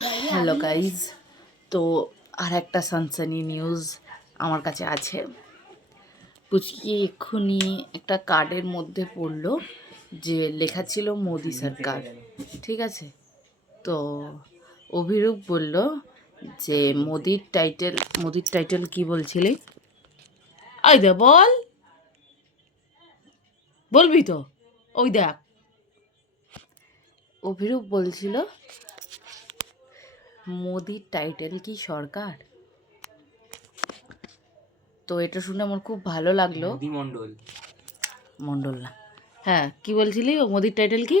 Hello guys, তো আর একটা সানসানি news আমার কাছে আছে। পুচকি এক্ষুনি একটা কার্ডের মধ্যে পড়লো যে লেখা ছিল মোদি সরকার, ঠিক আছে? তো অভিরূপ বলল যে মোদির টাইটেল কি বলছিলি? আই দে বলবি তো? ওই দেখ, অভিরূপ বলছিল মোদির টাইটেল কি সরকার। তো এটা শুনে আমার খুব ভালো লাগলো। মন্ডল না, হ্যাঁ, কি বলছিলি? ও মোদির টাইটেল কি?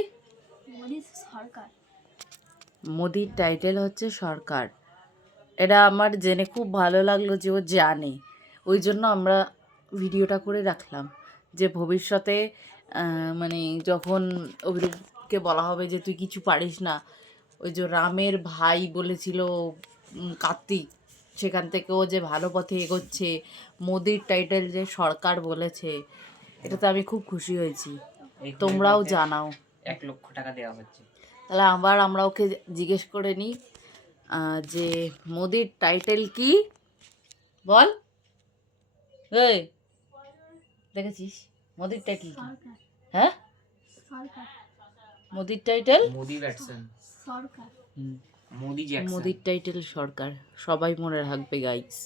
মোদির টাইটেল হচ্ছে সরকার। এটা আমার জেনে খুব ভালো লাগলো যে ও জানে। ওই জন্য আমরা ভিডিওটা করে রাখলাম যে ভবিষ্যতে মানে যখন অভিরূপকে বলা হবে যে তুই কিছু পারিস না, ওই যে রামের ভাই বলেছিল কার্তিক, সেখান থেকে ও যে ভালো পথে এগোচ্ছে, মোদির টাইটেল যে সরকার বলেছে, এটাতে আমি খুব খুশি হয়েছি। তোমরাও জানাও। 1 লক্ষ টাকা দেওয়া হচ্ছে। তাহলে আবার আমরা ওকে জিজ্ঞেস করে নিই যে মোদির টাইটেল কি, বল। এই দেখেছিস মোদির টাইটেল কি? হ্যাঁ, মোদির টাইটেল মোদি ব্যাটসম্যান সরকার। মোদি জ্যাকসন। মোদির টাইটেল সরকার, সবাই মনে রাখবে গাইস।